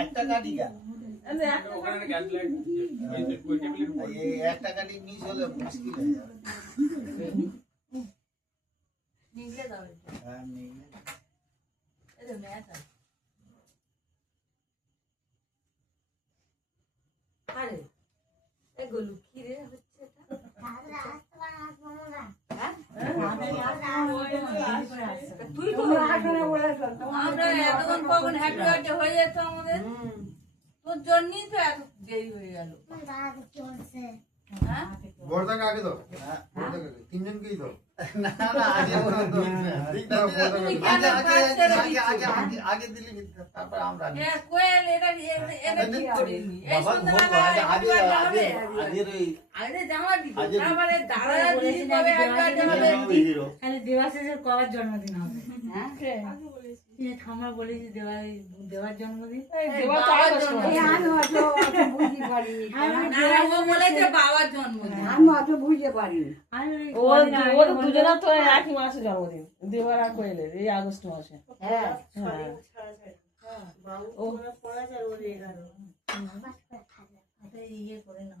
একটা কাটি একটা কাটি মিস হলে মুশকিল হয়ে যাবে। তোর জন্যই তো এত দেরি হয়ে গেল। বড়দাকে আগে দাও, তিনজনকেই দাও। না না আগে দিলি তারপর আমরা কোয়েল এটা ঠিক করিনি। এই সন্ধ্যাবেলা আগে জামা দিত, তারপরে দাদা দিদি কবে একবার জামা দেবে। আরে দেবাশিসের কবার জন্মদিন হবে? হ্যাঁ আমরা বলেছি দেওয়ার জন্মদিন। বাবার জন্মদিন বাবার জন্মদিন আমি অত বুঝতে পারি। ওদের দুজনের তো একই মাসে জন্মদিন, দেবার আর কোয়েলের এই আগস্ট মাসে। হ্যাঁ ইয়ে করে না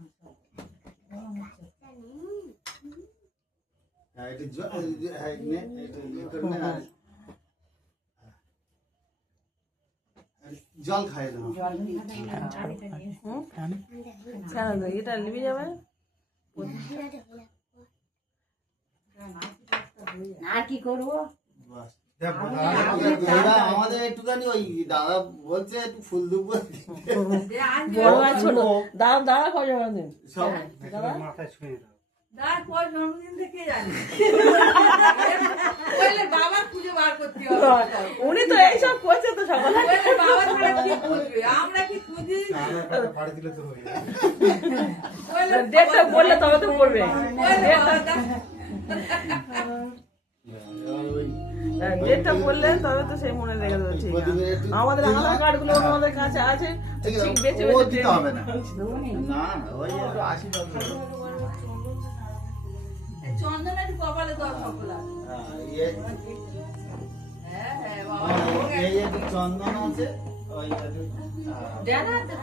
জল খায় না, এটা নিবি যাবে আর কি করবো? আমাদের একটুখানি ওই দাদা বলছে একটু ফুল দুপুর ছোট দাদা কবে জন্মদিন? মাথায় ছুঁয়ে দাও। দাঁড় পর জন্মদিন থেকে জানি বাবা খুঁজে বার করতে হবে। উনি তো এইসব করছে তো সকালে। বাবা ছাড়া কি খুঁজবে, আমরা কি খুঁজি? ফাড়ি দিলে তো হয়ে ডেটটা বললে তবে তো করবে। ডেটটা বললে তবে তো সেই মনে রেখে দেবে। ঠিক আছে, আমাদের আধার কার্ড গুলো আমাদের কাছে আছে, ঠিক বেঁচে বেঁচে হবে না। না ওই একটু 80 চন্দনের কপালে দর সকলা। এই একটু চন্দন আছে, ওই একটু জানা তো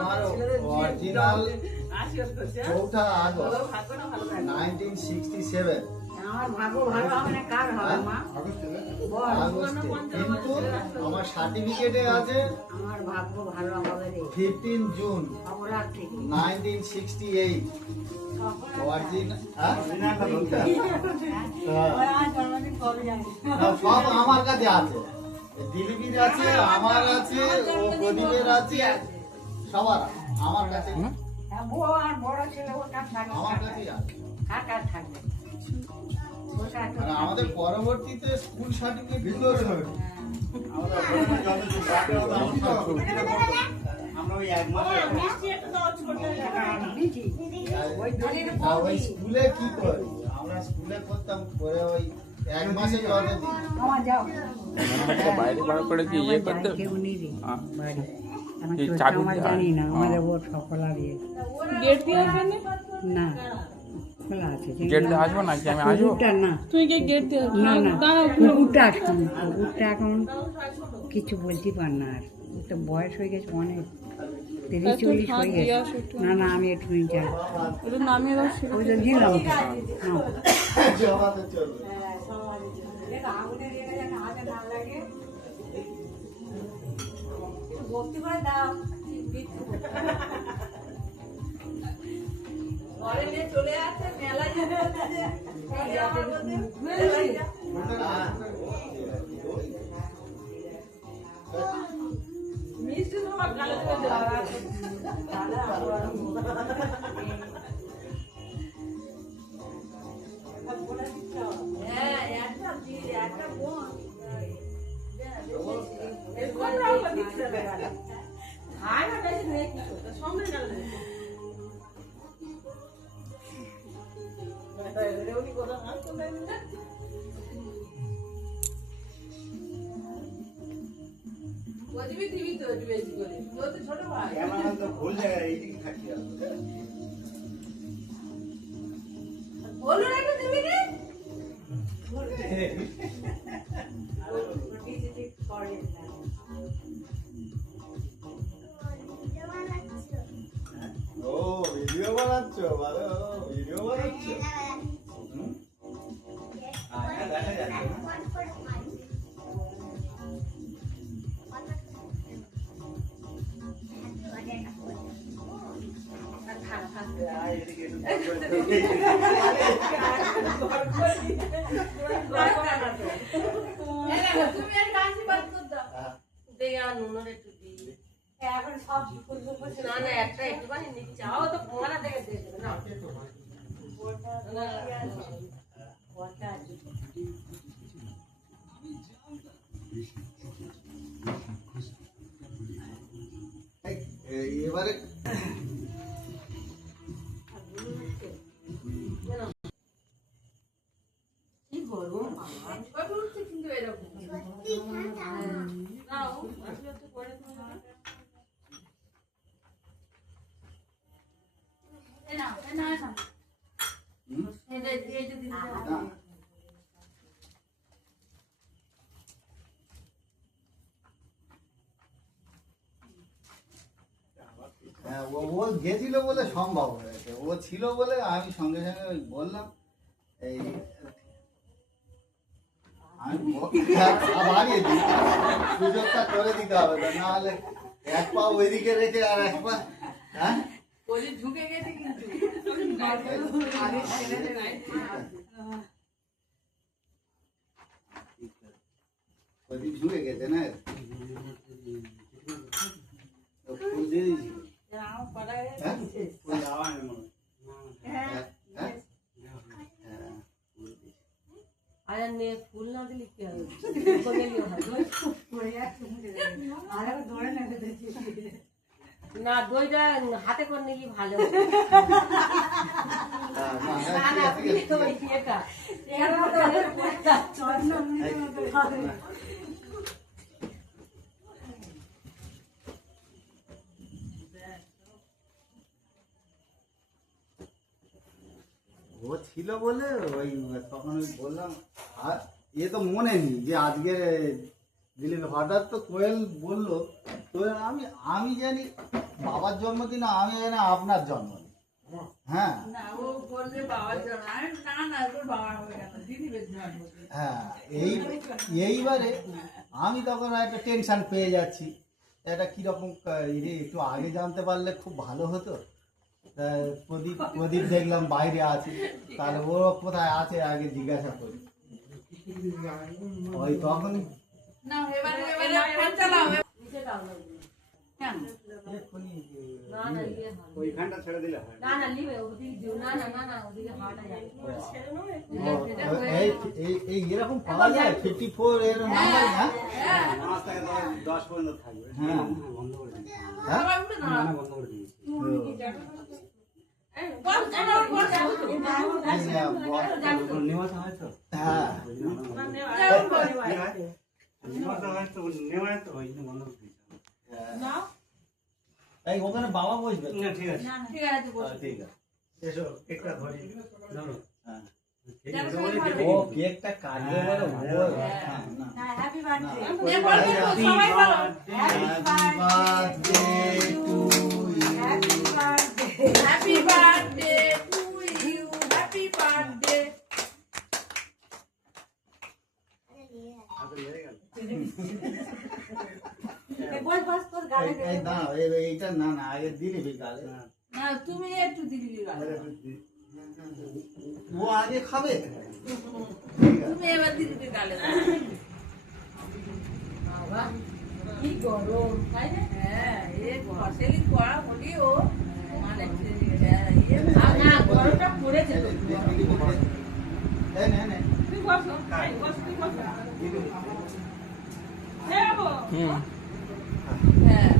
আমার অরিজিনাল 4টা আগস্ট 1967। আমার ভাগ্য ভালো হবে না কার হবে মা? কিন্তু আমার সার্টিফিকেটে আছে আমার ভাগ্য ভালো হবে রে। 15 জুন অপরাধ থেকে 1968 অরিজিনাল। সব আমার কাছে আছে, দিলীপীর আছে, আমার আছে, ও প্রদীপের আছে, সবার আমার কাছে বউ আর বড় ছেলে ওটা থাকবে আমার কাছেই আছে। কার থাকবে ওটা তো মানে আমাদের পরবর্তীতে স্কুল সার্টিফিকেট দিতে হবে। আমরা ওই এক মাস ওই স্কুলে কি করি আমরা স্কুলে করতাম করে ওই এক মাসে জলে দিই। আমার যাও বাইরে বার করে কি ইয়ে করতে কেউ নেই রে হ্যাঁ। বাড়ি আমার এই চোখটা চাবি আমার দেওয়া। জানি না আমাদের ও সকলা দিয়ে গেট দিয়ে আসবে না খোলা আছে গেট দিয়ে আসবো নাকি আমি আসবো? কুকুরটা না তুই কি গেট দিয়ে আসবি? না না দাঁড়াও, কুকুরটা আসুন কুকুরটা এখন কিছু বলতে পার না আর ওর তো বয়স হয়ে গেছে অনেক 30-40 হয়ে গেছে না না আমি একটু যাই একটু নামিয়ে দাও সেটা। ওই তো দিলাম জমাতে চলবে। ভক্তি করে দাও ঘরে নিয়ে চলে আসছে মেলা যেতে হচ্ছে আমার বলতে মেলায় যা। মিষ্টি তোমার গালে দেবে দেওয়া। হ্যাঁ একটা বোন এই বোনটা ওকে দিচ্ছে না খায় না বেশি নেই কি করতে সঙ্গে গেল টিভি তো বেশি করে তোর তো ছোট ভাই ক্যামেরা তো ভুল জায়গায় এইদিকে থাকি আর। বলো না একটু টিভি কে ও ভিডিও বানাচ্ছ ভালো ভিডিও বানাচ্ছ হুম? আচ্ছা, দেখা যাচ্ছে না? এদিকে একটু তুমি আর কাশি বাদ কর দাও হ্যাঁ। দেয়া নুনের একটু দিই এখন সব না না একটা একটুখানি নিচে চাও তো ফোনা দেখে দেখবে না এবারে কি বলবো কত উঠছে কিন্তু এরকম নাও আসলে তো পরে হ্যাঁ, ও গেছিল বলে সম্ভব হয়েছে ও ছিল বলে আমি সঙ্গে সঙ্গে ওই বললাম এই আমি বাড়িয়ে দিই সুযোগটা করে দিতে হবে তো, না হলে এক পা ওইদিকে রেখে আর এক পা হ্যাঁ বলি ঢুকে গেছে কিন্তু ওইদিক ঝুঁকে গেছে না তো ফুল দিয়ে দিয়েছিল হ্যাঁ? হ্যাঁ? হ্যাঁ? হ্যাঁ, ফুল দিয়েছিল। আর নে ফুল না দিলে কি হবে না দইটা হাতে করে নিলে ভালো হ্যাঁ, না না ঠিক আছে, ঠিক আছে, ঠিক আছে। এটা ও ছিল বলে ওই তখন ওই বললাম আর এ তো মনে নেই যে আজকে দিলীপ হঠাৎ তো কোয়েল বললো তো আমি জানি বাবার জন্মদিন আমি জানি আপনার জন্মদিন হ্যাঁ না ও বলবে বাবার জন্য না না তোর বাবা হবে কেন দিদি বেশ হ্যাঁ এইবারে আমি তখন একটা টেনশন পেয়ে যাচ্ছি এটা কীরকম একটু আগে জানতে পারলে খুব ভালো হতো তা প্রদীপ দেখলাম বাইরে আছে তাহলে ও কোথায় আছে আগে জিজ্ঞাসা করি ওই তখন না এবারে ফোন চালাও নিচে দাও কেন? না না ইয়ে হয়। ওইখানটা ছেড়ে দিলে হয় না না নিবে ওদিকে দিও না না না না ওদিকে হাওয়াটা যাবে এই এরকম পাওয়া যায় 54 এর নাম্বার না 5 থেকে 10 পর্যন্ত থাকবে হ্যাঁ বন্ধ করে দিন হ্যাঁ না বন্ধ করে দিন নেওয়াটা হয়তো হ্যাঁ নেওয়াটা হয়তো নেওয়া তো ওই বন্ধ করে দিন এই ওখানে বাবা বসবে না ঠিক আছে ঠিক আছে বল ঠিক আছে এসো কেকটা ধরি ধরো হ্যাঁ ও কেকটা কাটবে বলো হ্যাঁ না হ্যাপি বার্থডে সবাই বলো happy birthday to you happy birthday to you happy birthday বল বস তোর গালে দে এই না এইটা না না আগে দিলি বিকালে না তুমি একটু দিবি গালে ও আগে খাবে তুমি এবার দিবি গালে বাবা কি গরম তাই না হ্যাঁ এই ফসলি করা হলিও মানে না গরমটা পড়েছে তো এই নে নে তুই বস বস তুই বস হ্যাঁ বাবু হ্যাঁ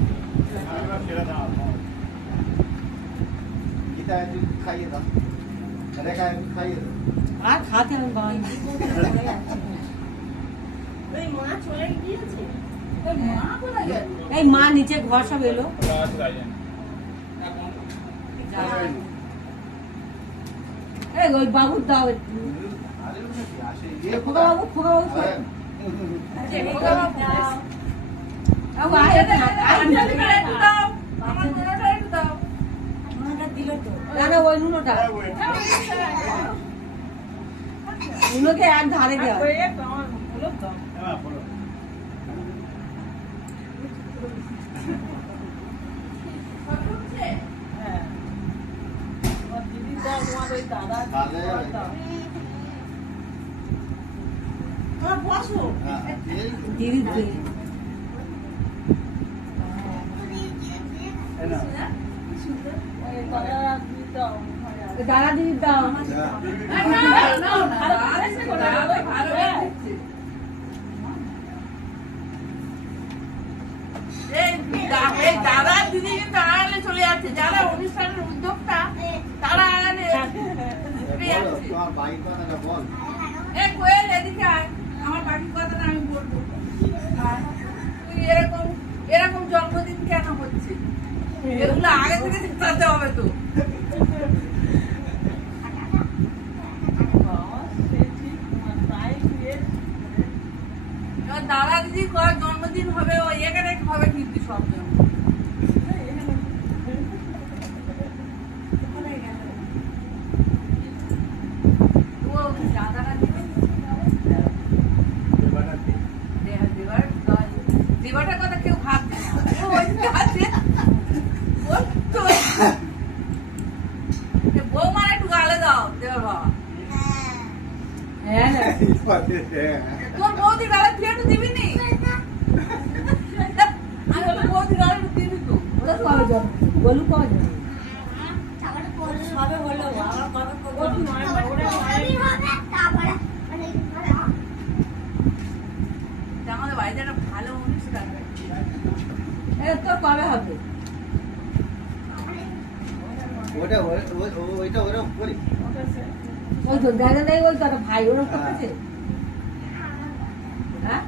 গীতা একটু খাইয়ে দাও রেখা একটু খাইয়ে দাও আর খাতে আমি বাবা এই মা চলে গিয়েছে মা কোথায় গেল এই মা নিচে ঘর সব এলো এই ওই বাবুর দাও একটু আরে কি আসে খোকা বাবু আরে, বাবু আয় না দাদা ওই নুনোটা নুনোকে এক ধারে দেওয়া ওই এক আমার হলো তো হ্যাঁ বলো হ্যাঁ ওর দিদি দাও তোমার ওই দাদা তাহলে দাও তোমরা বসো হ্যাঁ এই দিদি এই না ওই দাদা দিদি দাও দাদা দিদি দাও দাদা দিদি কিন্তু আড়ালে চলে যাচ্ছে যারা অনুষ্ঠানের উদ্যোক্তা তারা আড়ালে বলো তোমার বাইক কথাটা বল এই কোয়েল এদিকে আয় আমার বাকি কথাটা আমি বলবো তুই এরকম এরকম জন্মদিন কেন হচ্ছে এগুলো আগে থেকে জানতে হবে তো এবার দাদা দিদি কয় জন্মদিন হবে ও এখানে হবে কিন্তু সব জন ও দাদারা দিবে দেবাটার কথা কেউ ভাবছে না ও ওইদিকে আছে ওর তো বৌমার একটু গালে দাও দেবার বাবা হ্যাঁ তোর বৌদি গালে তুই একটু দিবি নি আমি বলি বৌদি গালে একটু দিবি তো ওরা কবে জন্ম বলু কবে জন্ম সবে হলো আমার কবে আমাদের বাড়িতে একটা ভালো অনুষ্ঠান তোর কবে হবে ওটা ওইটা ওরকম করি ওই তো দাদা দেয় ওই তো ভাই ওরকম করতেছে হ্যাঁ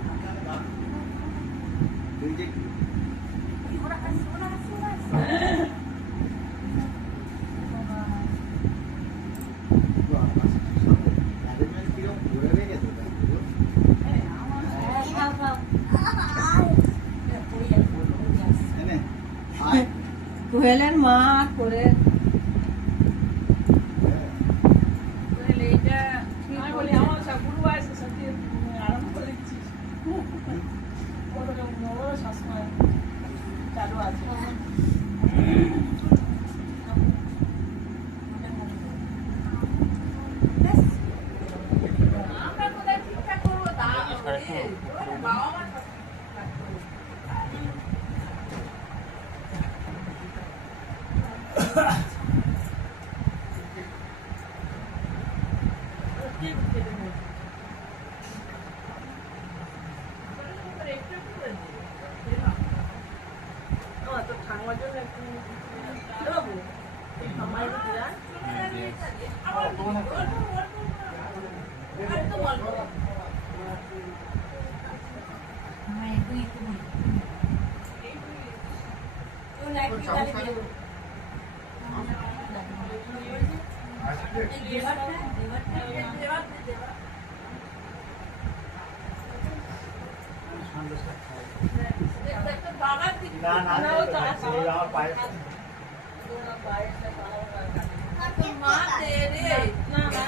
তুই যে কিরকম ঘুরে গেছে কোয়েলের মা করে এইটা আমি বলি আমার সব গুরু আছে সত্যি আরম্ভ করে দিচ্ছিস ওরা সবসময় চালু আছে আমরা কোথায় ঠিকঠাক করবো তা বাবা মা তো ঠাকুমার জন্য একটু দেবো ঠাকুমার একটু দিলাম। হ্যাঁ, একটু চামচ খাই দেবো। না না আমার পায়ে মা দে রে না না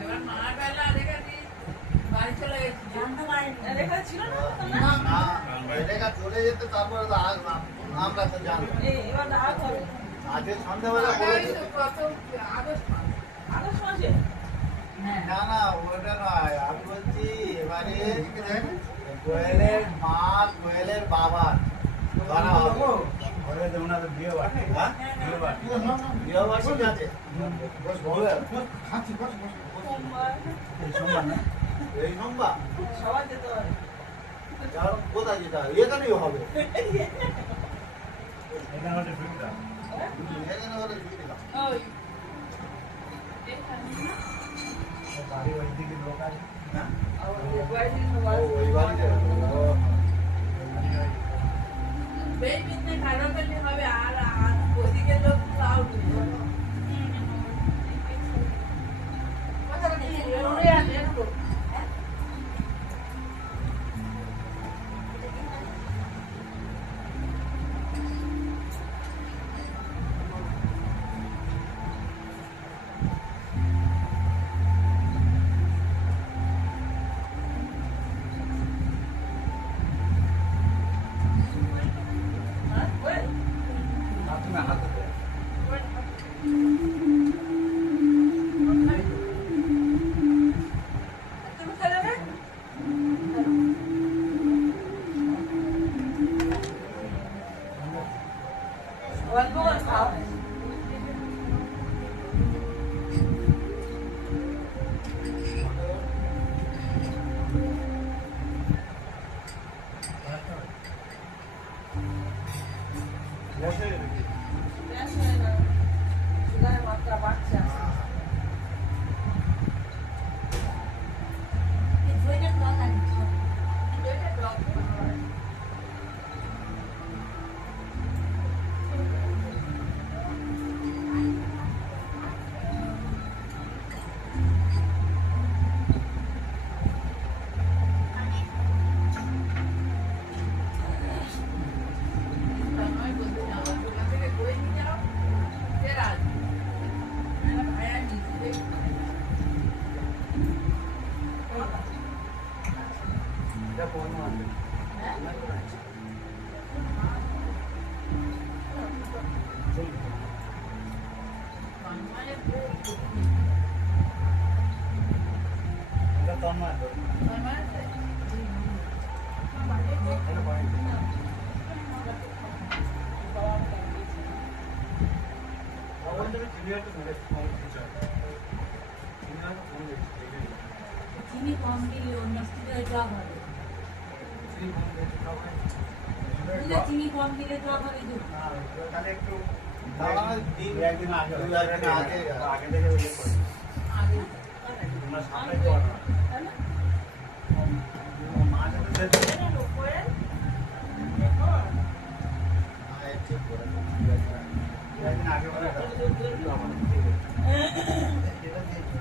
এবার মার বেলা দেখেছি বাড়ি চলে গেছি জানতে পারিনি। রেখা ছিল না না এটা চলে যেতে তারপরে তো আমরা তো জানবো এবার দেখা হবে আজকে সন্ধ্যাবেলা বলেছে কত আগস্ট মাস আগস্ট মাসে হ্যাঁ। না না ওটা নয় আমি বলছি এবারে কোয়েলের মা কোয়েলের বাবা ধরা হবে ওনাদের বিয়ে বাড়ি হ্যাঁ বিয়ে বাড়ি আছে বস বস খাচ্ছি বস বস সোমবার এই সোমবার না এই সোমবার সবাই যেতে হবে যাও কোথায় যেতে হবে এখানেই হবে এখানে হলে সুবিধা এখানে হলে সুবিধা ওই বাড়ি ওই দিকে লোক আছে না ওই বাড়িতে বেবিতে খারাপ করলে হবে আর ওদিকে লোক তাও কথা বলি ওরে আর দেখো আপনার হাতে তুমি খেলে না অল্প করে খাও গ্যাস হয় না সুগারের মাত্রা বাড়ছে দইটা টক আছে। এটা ব্লক করে চিনি কম দিলে ওর মিষ্টিটা টক হবে। বুঝলে, চিনি কম দিলে টক হবে দুধ। একদিন আগে আগে থেকে ইয়ে করি। তোমরা সামনে করো না। মা যাতে দেখো। হ্যাঁ, ঠিক করে। একদিন আগে বলে দাও। এটা দিয়েছো।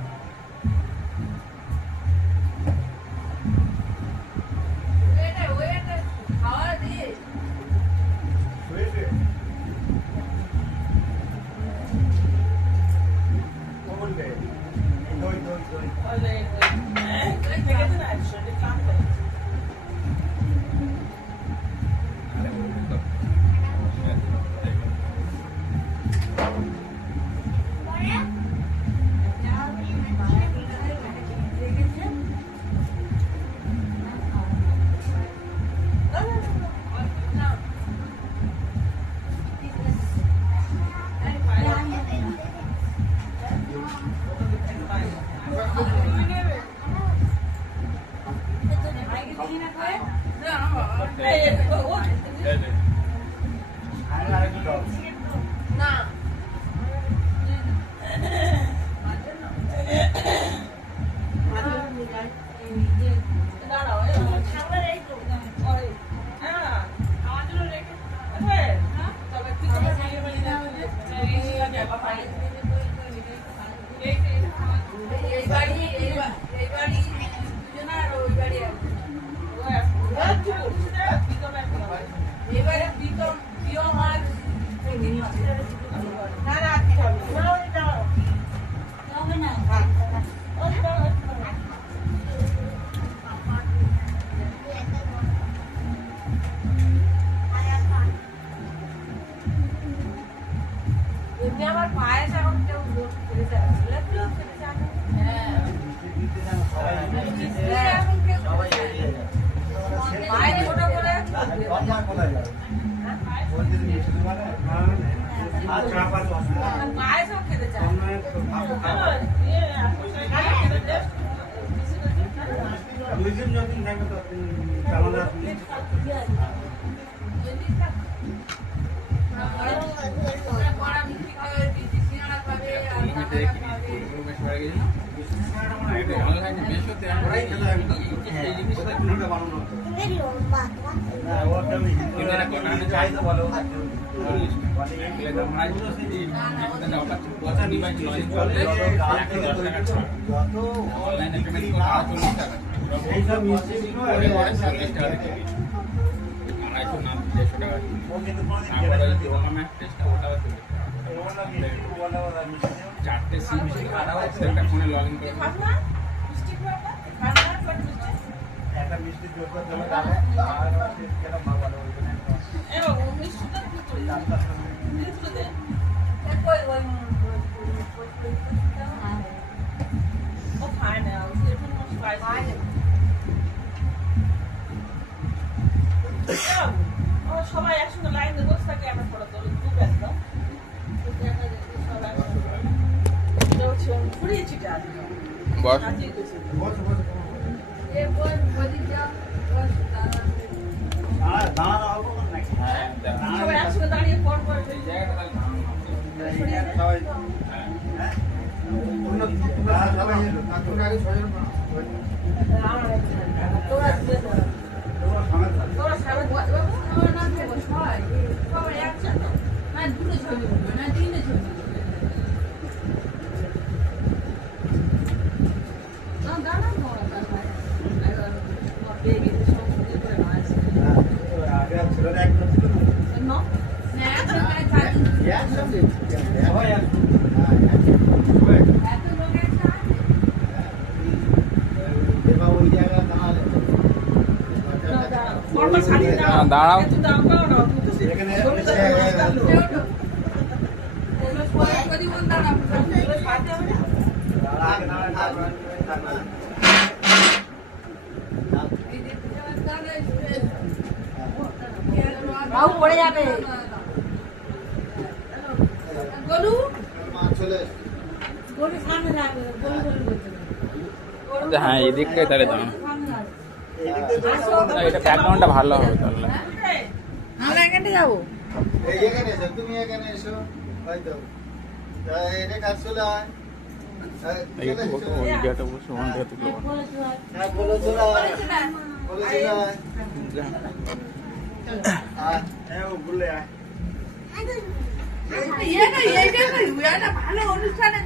খাওয়া দিয়ে শুয়ে শুয়ে। ও বলবে, দই, দই, দই। দেখেছেন আর শরীরে কান দেয় আরে পায়েসও খেতে চায় বড়া মিষ্টি খাবে সিঙ্গাড়া খাবে আর খাবে চারটে সিম একটা ফোনে লগ ইন করে সবাই একসঙ্গে লাইন দিয়ে বসে থাকে আমরা ফটো তুলি খুব ব্যস্ত ঘুরিয়ে ছিটে আসবে বস সবাই একসঙ্গে দাঁড়িয়ে পর পর তোরা সবাই না থাকবো সবাই একসাথে না দুটো ছবি উঠবে না তিনটে ছবি উঠবে না দাঁড়ান দাঁড়াও বাবু পড়ে যাবে গলু গরু সামনে রাখবে গরু গরু বলতে আচ্ছা, হ্যাঁ এদিকটাই তাহলে দাঁড়ানো সামনে রাখবে এটা ব্যাকগ্রাউন্ডটা ভালো হবে তাহলে আমরা এখানে যাবো এখানে এসো তুমি এখানে এসো হয়তো এটা কাজ চলে আয় এই একটু বসো, ওই জায়গাটা বসে ওখান থেকে তুলে বলো। বলে চল হ্যাঁ বলো চলে আয় বলো চলে আয় হ্যাঁ ও বলে আয় ভালো অনুষ্ঠানে